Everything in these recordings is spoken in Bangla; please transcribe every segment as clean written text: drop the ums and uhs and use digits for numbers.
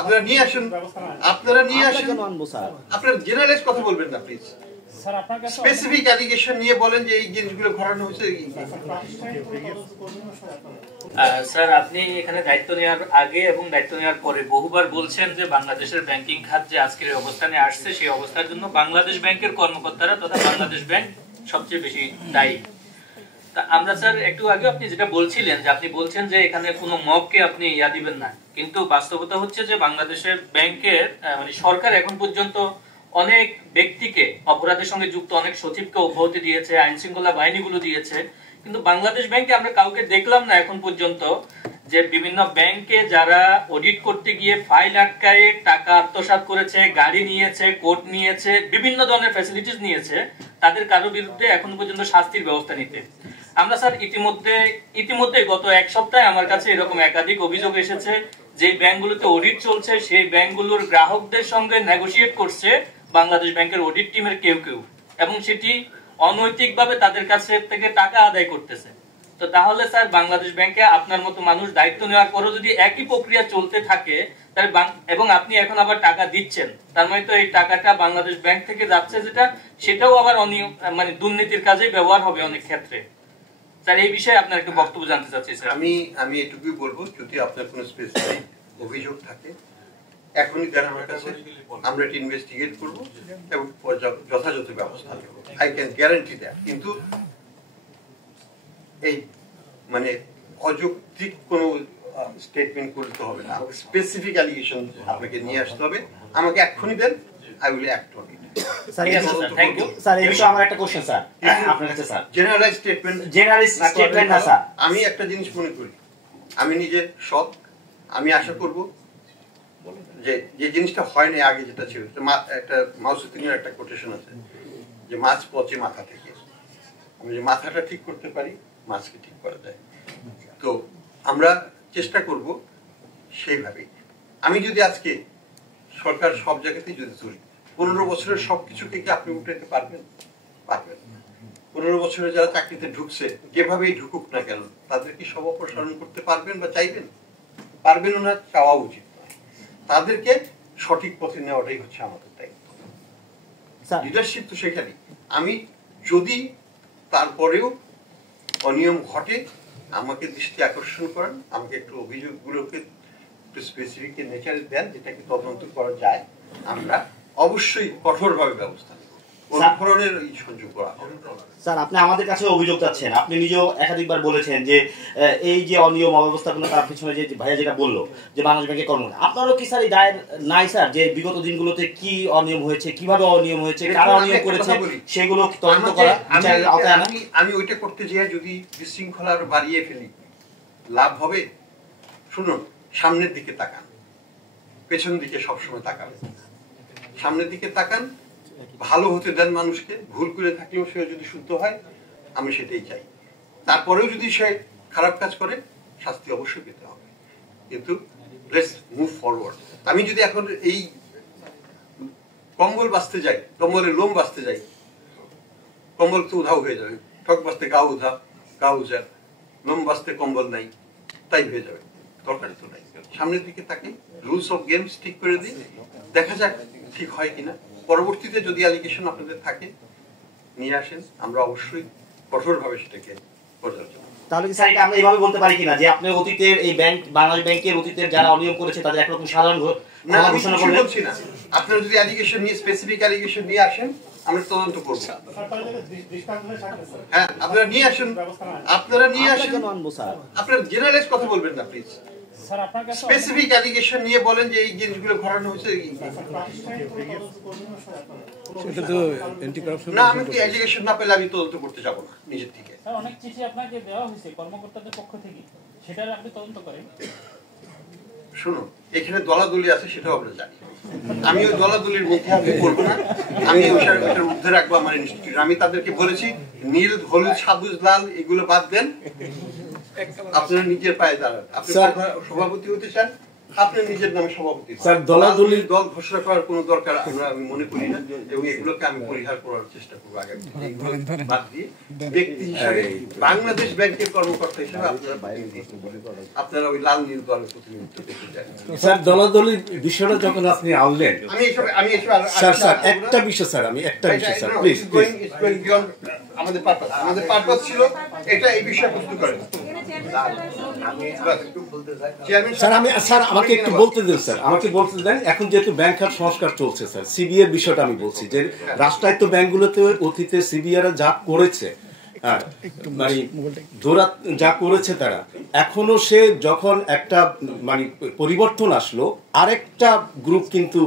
আপনারা নিয়ে আসুন, আপনারা নিয়ে আসুন। আপনারা জেনারেলাইজ কথা বলবেন না প্লিজ। স্যার আপনার কাছে স্পেসিফিক অ্যালিগেশন নিয়ে বলেন যে এই জিনিসগুলো ঘটানো হয়েছে। স্যার আপনি এখানে দায়িত্ব নেওয়ার আগে এবং দায়িত্ব নেওয়ার পরে বহুবার বলছেন যে বাংলাদেশের ব্যাংকিং খাত যে আজকের অবস্থানে আসছে সেই অবস্থার জন্য বাংলাদেশ ব্যাংকের কর্মকর্তারা তথা বাংলাদেশ ব্যাংক সবচেয়ে বেশি দায়ী। তা আমরা স্যার একটু আগে আপনি যেটা বলছিলেন যে আপনি বলছেন যে এখানে কোনো মবকে আপনি দিবেন না, কিন্তু বাস্তবতা হচ্ছে যে বাংলাদেশের ব্যাংকের মানে সরকার এখন পর্যন্ত অনেক ব্যক্তিকে অপরাধের সঙ্গে যুক্ত অনেক সচিবকে অব্যাহতি দিয়েছে, আইন শৃঙ্খলা বাহিনীগুলো দিয়েছে, কিন্তু বাংলাদেশ ব্যাংকে আমরা কাউকে দেখলাম না এখন পর্যন্ত যে বিভিন্ন ব্যাংকে যারা অডিট করতে গিয়ে ফাইল আটকায় টাকা আত্মসাৎ করেছে, গাড়ি নিয়েছে, কোর্ট নিয়েছে, বিভিন্ন ধরনের ফ্যাসিলিটিস নিয়েছে, তাদের কারো বিরুদ্ধে এখন পর্যন্ত শাস্তির ব্যবস্থা নিতে। আমরা স্যার ইতিমধ্যে গত এক সপ্তাহে আমার কাছে এরকম একাধিক অভিযোগ এসেছে যে ব্যাংকগুলোতে অডিট চলছে, সেই ব্যাংকগুলোর গ্রাহকদের সঙ্গে নেগোশিয়েট করছে বাংলাদেশ ব্যাংকের অডিট টিমের কেউ এবং সেটি অনৈতিকভাবে তাদের কাছে থেকে টাকা আদায় করতেছে। তো তাহলে স্যার বাংলাদেশ ব্যাংকে আপনার মতো মানুষ দায়িত্ব নেওয়ার পরও যদি একই প্রক্রিয়া চলতে থাকে তাহলে এবং আপনি এখন আবার টাকা দিচ্ছেন, তার মানে তো এই টাকাটা বাংলাদেশ ব্যাংক থেকে যাচ্ছে যেটা, সেটাও আবার অনিয়ম মানে দুর্নীতির কাজেই ব্যবহার হবে অনেক ক্ষেত্রে। স্যার এই বিষয়ে আপনার একটু বক্তব্য জানতে চাচ্ছি স্যার। আমি এটুকুই বলবো, যদি আপনার কোনো স্পেসিফিক অভিযোগ থাকে এখনই দেন আমার কাছে, আমরা এটা ইনভেস্টিগেট করবো এবং যথাযথ ব্যবস্থা নেব। I can guarantee that. কিন্তু এই মানে অযৌক্তিক কোনো স্টেটমেন্ট করতে হবে না, স্পেসিফিক অ্যালিগেশন আপনাকে নিয়ে আসতে হবে, আমাকে এক্ষুনি দেন, I will act on it. Thank you sir. এই বিষয়ে আমার একটা কোশ্চেন স্যার আপনার কাছে স্যার। জেনারেলাইজ স্টেটমেন্ট না স্যার। আমি একটা জিনিস মনে করি, আমি নিজে সৎ, আমি আশা করব যে যে জিনিসটা হয় না আগে যেটা ছিল, একটা মাউসুদ্দিনের একটা কোটেশন আছে যে মাছ পচে মাথা থেকে, আমি যে মাথাটা ঠিক করতে পারি মাছকে ঠিক করা যায়। তো আমরা চেষ্টা করব সেইভাবেই। আমি যদি আজকে সরকার সব জায়গাতেই যদি ধরি 15 বছরের সবকিছুকে কি আপনি উঠাইতে পারবেন? পারবেন। 15 বছরে যারা চাকরিতে ঢুকছে যেভাবেই ঢুকুক না কেন তাদের কি সব অপসারণ করতে পারবেন বা চাইবেন? পারবেন না, চাওয়া উচিত নয়। তাদেরকে সঠিক পথে নেওয়াটাই হচ্ছে আমাদের দায়িত্ব। লিডারশিপ তো সেখানেই। আমি যদি তারপরেও অনিয়ম ঘটে আমাকে দৃষ্টি আকর্ষণ করেন, আমাকে একটু অভিযোগগুলোকে একটু স্পেসিফিক নেচারে দেন যেটাকে তদন্ত করা যায়, আমরা অবশ্যই কঠোরভাবে ব্যবস্থা নেব। কোন ধরনের সংযোগ করা হবে। স্যার আপনি আমাদের কাছে অভিযোগ যাচ্ছেন, আপনি নিজেও একাধিকবার বলেছেন যে এই যে অনিয়ম অব্যবস্থাগুলো তার পিছনে যে ভাইয়া যেটা বললো যে বাংলাদেশ ব্যাংকের কর্মকর্তা, আপনারও কি স্যার এই দায় নাই স্যার যে বিগত দিনগুলোতে কি অনিয়ম হয়েছে, কিভাবে অনিয়ম হয়েছে, কারা অনিয়ম করেছে সেগুলো তদন্ত করা? আমি ওইটা করতে যেয়ে যদি বিশৃঙ্খলা আরো বাড়িয়ে ফেলি লাভ হবে? শুনুন, সামনের দিকে তাকান, পেছন দিকে সবসময় তাকান। সামনের দিকে তাকান, ভালো হতে দেন মানুষকে, ভুল করে থাকলেও সে যদি শুদ্ধ হয় আমি সেটাই চাই। তারপরেও যদি সে খারাপ কাজ করে শাস্তি অবশ্যই পেতে হবে, কিন্তু লেটস মুভ ফরওয়ার্ড। আমি যদি এখন এই কম্বল বাঁচতে যাই, কম্বলের লোম বাঁচতে যাই, কম্বল তো উধাও হয়ে যাবে, ঠক বাঁচতে গা উধা, গা উজার, লোম বাঁচতে কম্বল নাই, তাই হয়ে যাবে। দরকার তো নাই। সামনের দিকে তাকে রুলস অফ গেমস ঠিক করে দিই, দেখা যাক ঠিক হয় কিনা। পরবর্তীতে যদি অ্যালিগেশন আপনাদের থাকে নিয়ে আসেন, আমরা অবশ্যই কঠোরভাবে সেটাকে পর্যালোচনা। তাহলে কি স্যার আমরা এইভাবে বলতে পারি কিনা যে আপনি অতীতের এই ব্যাংক বাংলাদেশ ব্যাংকের অতীতের যারা অনিয়ম করেছে তাদের একরকম সাধারণ ঘোষণা করলেন? বলছি না, আপনারা যদি অ্যালিগেশন নিয়ে স্পেসিফিক অ্যালিগেশন নিয়ে আসেন আমরা তদন্ত করব। হ্যাঁ আপনারা নিয়ে আসুন, আপনারা নিয়ে আসুন। আপনারা জেনারেলাইজ কথা বলবেন না প্লিজ। স্যার আপনার কাছে স্পেসিফিক অ্যালিগেশন নিয়ে বলেন যে এই জিনিসগুলো ঘটানো হয়েছে। সেটা তো অ্যান্টি কারাপশন না, আমি কি অ্যালিগেশন না পেলে আমি তদন্ত করতে যাব না নিজের থেকে। স্যার অনেক চিঠি আপনাকে দেওয়া হয়েছে কর্মকর্তাদের পক্ষ থেকে, সেটার আপনি তদন্ত করেন? শুনুন, এখানে দলাদলি আছে সেটাও আমরা জানি, আমি ওই দলাদলির মধ্যে আমি করবো না, আমি ওইটার মধ্যে রাখবো আমার ইনস্টিটিউট। আমি তাদেরকে বলেছি নীল হলুদ সবুজ লাল এগুলো বাদ দেন, আপনারা নিজের পায়ে দাঁড়ান। আপনি সভাপতি হতে চান আপনার নিজের নামে সভাপতি স্যার, দলাদলি দল ঘোষণা করার কোনো দরকার আমি মনে করি না, এবং এগুলোকে আমি পরিহার করার চেষ্টা করবো আগামী বাদ দিয়ে ব্যক্তি হিসাবে বাংলাদেশ ব্যাংকের কর্মকর্তা হিসেবে আপনারা ওই লাল নীল দলের প্রতিনিধিত্ব করতে চান। স্যার, দলাদলির বিষয়টা যখন আপনি আনলেন, আমি স্যার একটা বিষয় স্যার, আমি একটা বিষয় স্যার প্লিজ আমাদের পারপাস ছিল এটা, এই বিষয়ে প্রশ্ন করেন স্যার আমাকে একটু বলতে দেন স্যার, আমাকে বলতে দেন। এখন যেহেতু ব্যাংক খাত সংস্কার চলছে স্যার, সিবিআর বিষয়টা আমি বলছি যে রাষ্ট্রায়ত্ত ব্যাংকগুলোতে অতীতে সিবিআর যা করেছে, মানে যা করেছে তারা, এখনো সে যখন একটা মানে পরিবর্তন আসলো আরেকটা গ্রুপ কিন্তু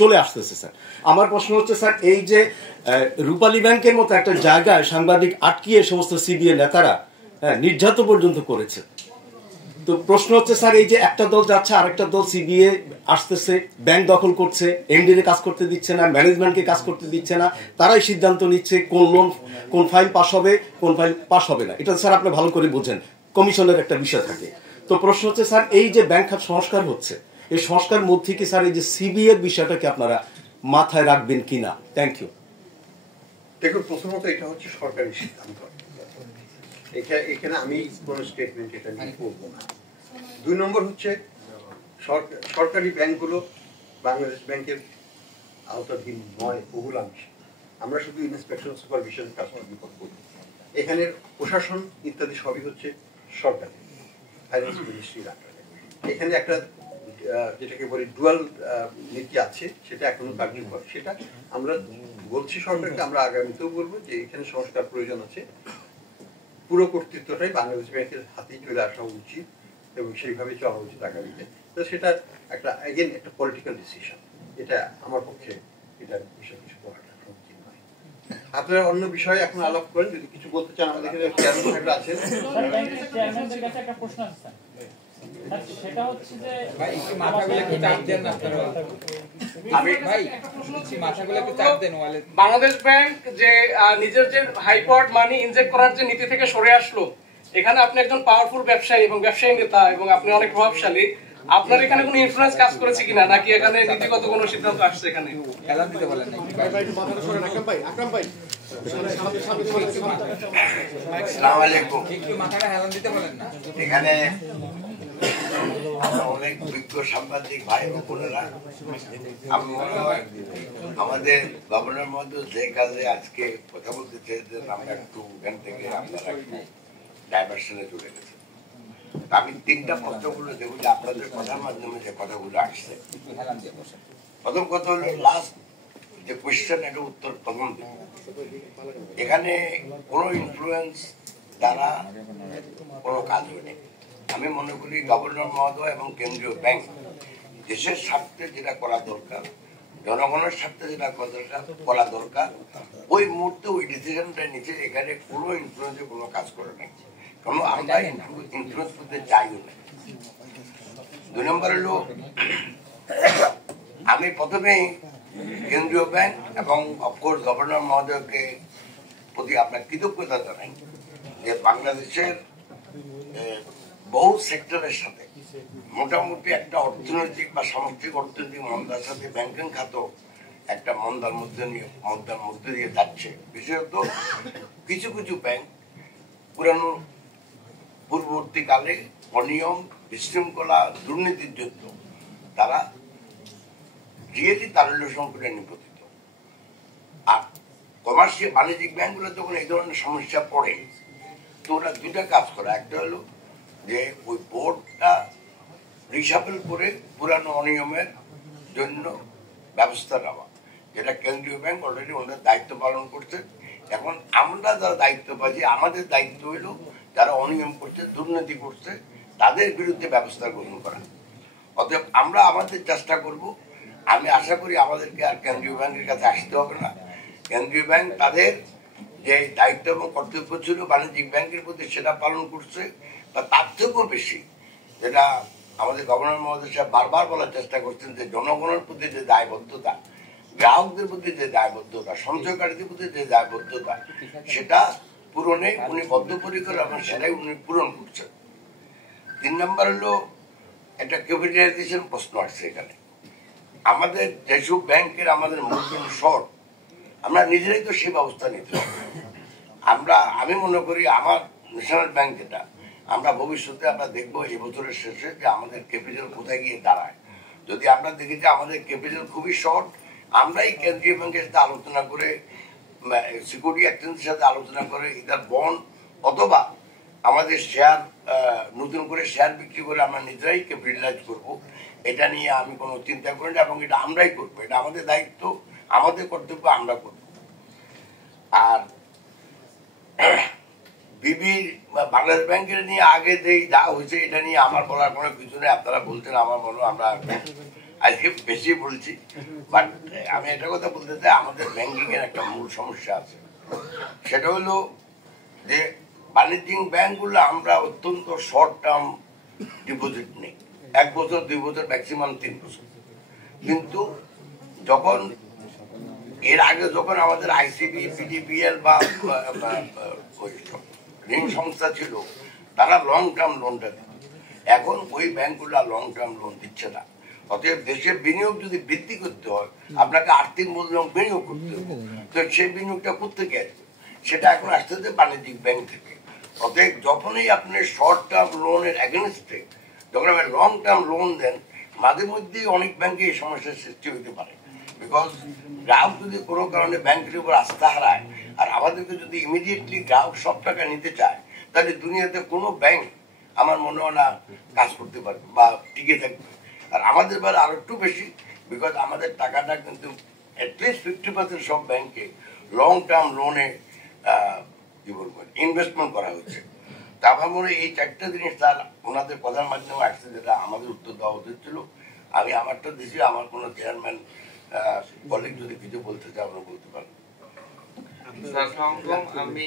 চলে আসতেছে স্যার। আমার প্রশ্ন হচ্ছে স্যার, এই যে রূপালী ব্যাংকের মতো একটা জায়গায় সাংবাদিক আটকিয়ে সমস্ত সিবিআই নেতারা নির্যাতন পর্যন্ত করেছে, তো প্রশ্ন হচ্ছে স্যার, এই যে একটা দল যাচ্ছে আরেকটা দল সিবিআই আসতেছে, ব্যাংক দখল করছে, এমডির কাজ করতে দিচ্ছে না, ম্যানেজমেন্টকে কাজ করতে দিচ্ছে না, তারাই সিদ্ধান্ত নিচ্ছে কোন লোন কোন ফাইল পাস হবে কোন ফাইল পাস হবে না। এটা স্যার আপনি ভালো করে বোঝেন, কমিশনের একটা বিষয় থাকে। তো প্রশ্ন হচ্ছে স্যার, এই যে ব্যাংক খাত সংস্কার হচ্ছে, এই সংস্কার মধ্যে কি স্যার এই যে সিবিআই বিষয়টাকে আপনারা মাথায় রাখবেন কিনা? Thank you. দেখুন, প্রথমত এটা হচ্ছে সরকারি সিদ্ধান্ত, এখানে আমি কোনো স্টেটমেন্ট এটা নিয়ে করবো না। 2 নম্বর হচ্ছে সরকারি ব্যাংকগুলো বাংলাদেশ ব্যাংকের আওতাধীন নয় বহুলাংশে। আমরা শুধু ইন্সপেকশন সুপারভিশন কাজটা করি। এখানের প্রশাসন ইত্যাদি সবই হচ্ছে সরকারি, ফাইন্যান্স মিনিস্ট্রির আন্ডারে। এখানে একটা যেটাকে বলি ডুয়াল নীতি আছে, সেটা এখনো কার্যকর। সেটা আমরা বলছি সরকারকে, আমরা আগামীতেও বলবো যে এখানে সংস্কার প্রয়োজন আছে। পুরো কর্তৃত্বটাই বাংলাদেশ ব্যাংকের হাতেই চলে আসা উচিত এবং সেইভাবে চলা উচিত আগামীতে। তো সেটা একটা এগেন একটা পলিটিক্যাল ডিসিশন, এটা আমার পক্ষে এটা বিষয় কিছু বলাটা উচিত নয়। আপনারা অন্য বিষয়ে এখন আলাপ করেন, যদি কিছু বলতে চান আমাদের এখানে চেয়ারম্যান সাহেব আছেন। চেয়ারম্যানদের কাছে একটা প্রশ্ন আছে স্যার, সেটা হচ্ছে যে বাংলাদেশ ব্যাংক যে নিজের যে হাইপোর্ট মানি ইনজেক্ট করার যে নীতি থেকে সরে আসলো, এখানে আপনি একজন পাওয়ারফুল ব্যবসায়ী এবং ব্যবসায়ী নেতা এবং আপনি অনেক প্রভাবশালী, আপনার এখানে কোনো ইনফ্লুয়েন্স কাজ করেছে কিনা, নাকি এখানে নীতিগত কোনো সিদ্ধান্ত আসছে? এখানে এলান দিতে বলেন না। আসসালামু আলাইকুম। একটু মাথাটা হেলান দিতে বলেন না। এখানে অনেক বিজ্ঞ সাংবাদিক ভাই ও বোনেরা, আমি মনে হয় আমাদের গভর্নর মহোদয় যে কাজে আজকে কথা বলতে চেয়েছেন, আমরা একটু ওখান থেকে আপনারা একটু ডাইভার্সনে চলে গেছে। আমি 3টা প্রশ্নগুলো যেগুলো আপনাদের কথার মাধ্যমে যে কথাগুলো আসছে, প্রথম কথা হলো লাস্ট যে কোয়েশ্চেন, এটা উত্তর প্রথম দিন। এখানে কোনো ইনফ্লুয়েন্স দ্বারা কোনো কাজ হয়নি। আমি মনে করি গভর্নর মহোদয় এবং কেন্দ্রীয় ব্যাংক দেশের স্বার্থে যেটা করা দরকার, জনগণের স্বার্থে যেটা করা দরকার, ওই মুহূর্তে ওই ডিসিশনটা নিচে। এখানে কোনো ইনফ্লুয়েন্সে কোনো কাজ করে নাই, কারণ আমরা ইনফ্লুয়েন্স করতে চাইও না। 2 নম্বর হলো, আমি প্রথমেই কেন্দ্রীয় ব্যাংক এবং অফকোর্স গভর্নর মহোদয়কে প্রতি আপনার কৃতজ্ঞতা জানাই যে বাংলাদেশের বহু সেক্টরের সাথে মোটামুটি একটা অর্থনৈতিক বা সামগ্রিক অর্থনৈতিক মন্দার সাথে ব্যাংকিং খাতও একটা মন্দার মধ্যে দিয়ে যাচ্ছে। বিশেষত কিছু কিছু ব্যাংক পুরানো পূর্ববর্তীকালে অনিয়ম, বিশৃঙ্খলা, দুর্নীতির জন্য তারা রিয়েলি তারল্য সংকটে নিপতিত। আর কমার্শিয়াল বাণিজ্যিক ব্যাংকগুলো যখন এই ধরনের সমস্যা পড়ে, তো ওরা 2টা কাজ করে। একটা হলো যে ওই বোর্ডটা রিসাফেল করে পুরানো অনিয়মের জন্য ব্যবস্থা নেওয়া, যেটা কেন্দ্রীয় ব্যাংক অলরেডি ওনাদের দায়িত্ব পালন করছে। এখন আমরা যারা দায়িত্ব পাচ্ছি, আমাদের দায়িত্ব হইল যারা অনিয়ম করছে, দুর্নীতি করছে, তাদের বিরুদ্ধে ব্যবস্থা গ্রহণ করা। অতএব আমরা আমাদের চেষ্টা করব। আমি আশা করি আমাদেরকে আর কেন্দ্রীয় ব্যাংকের কাছে আসতে হবে না। কেন্দ্রীয় ব্যাংক তাদের যে দায়িত্ব এবং কর্তব্য ছিল বাণিজ্যিক ব্যাংকের প্রতি, সেটা পালন করছে, বা তার থেকেও বেশি যেটা আমাদের গভর্নর মহোদয় সাহেব বারবার বলার চেষ্টা করছেন, যে জনগণের প্রতি যে দায়বদ্ধতা, গ্রাহকদের প্রতি যে দায়বদ্ধতা, সঞ্চয়কারীদের প্রতি যে দায়বদ্ধতা, সেটা পূরণে উনি বদ্ধপরিকর এবং সেটাই উনি পূরণ করছেন। 3 নম্বর হলো একটা ক্যাপিটালাইজেশন প্রশ্ন আসছে এখানে। আমাদের যেসব ব্যাংকের আমাদের মূলধন শর্ট, আমরা নিজেরাই তো সেই ব্যবস্থা নিতে হবে। আমি মনে করি আমার ন্যাশনাল ব্যাংক যেটা, আমরা ভবিষ্যতে আমরা দেখবো এই বছরের শেষে যে আমাদের ক্যাপিটাল কোথায় গিয়ে দাঁড়ায়। যদি আমরা দেখি যে আমাদের ক্যাপিটাল খুবই শর্ট, আমরাই কেন্দ্রীয় ব্যাংকের সাথে আলোচনা করে, সিকিউরিটি এক্সচেঞ্জের সাথে আলোচনা করে ইদার বন্ড অথবা আমাদের শেয়ার, নতুন করে শেয়ার বিক্রি করে আমরা নিজেরাই ক্যাপিটালাইজ করবো। এটা নিয়ে আমি কোনো চিন্তা করি না, এবং এটা আমরাই করবো। এটা আমাদের দায়িত্ব, আমাদের কর্তব্য, আমরা করবো। আর বাংলাদেশ ব্যাংকের নিয়ে আগে যে যা হয়েছে এটা নিয়ে আমার বলার কোনো কিছু নেই। আপনারা বলছেন, আমার বলো, আমরা আজকে বেশি বলছি। বাট আমি একটা কথা বলতে চাই, আমাদের ব্যাংকিং এর একটা মূল সমস্যা আছে। সেটা হলো যে বাণিজ্যিক ব্যাংকগুলো আমরা অত্যন্ত শর্ট টার্ম ডিপোজিট নেই, 1 বছর 2 বছর, ম্যাক্সিমাম 3 বছর। কিন্তু যখন এর আগে যখন আমাদের আইসিবি, পিডিবিএল বা ঋণ সংস্থা ছিল, তারা লং টার্ম লোনটা দিত। এখন ওই ব্যাংকগুলো লং টার্ম লোন দিচ্ছে না। অতএব দেশের বিনিয়োগ যদি বৃদ্ধি করতে হয়, আপনাকে আর্থিক মূলধন বিনিয়োগ করতে হবে। তো সেই বিনিয়োগটা কোথেকে আসবে? সেটা এখন আসতেছে বাণিজ্যিক ব্যাংক থেকে। অতএব যখনই আপনি শর্ট টার্ম লোনের এগেনস্টে যখন আপনি লং টার্ম লোন দেন, মাঝে মধ্যেই অনেক ব্যাংকে এই সমস্যার সৃষ্টি হতে পারে। বিকজ গ্রাহক যদি কোনো কারণে ব্যাংকের উপর আস্থা হারায়, আর আমাদেরকে যদি ইমিডিয়েটলি গ্রাহক সব টাকা নিতে চায়, তাহলে দুনিয়াতে কোনো ব্যাংক আমার মনে হয় না কাজ করতে পারবে বা টিকে থাকবে। আর আমাদের বেলা আরো একটু বেশি, বিকজ আমাদের টাকাটা কিন্তু অ্যাটলিস্ট 50% সব ব্যাংকে লং টার্ম লোনে কি বলবো ইনভেস্টমেন্ট করা হচ্ছে। তা আমার মনে হয় এই 4টা জিনিস তার ওনাদের কথার মাধ্যমে আসছে, যেটা আমাদের উত্তর দেওয়া উচিত ছিল। আমি আমারটা দিছি, আমার কোনো চেয়ারম্যান কলিগ যদি কিছু বলতে চায় আমরা বলতে পারেন। আমি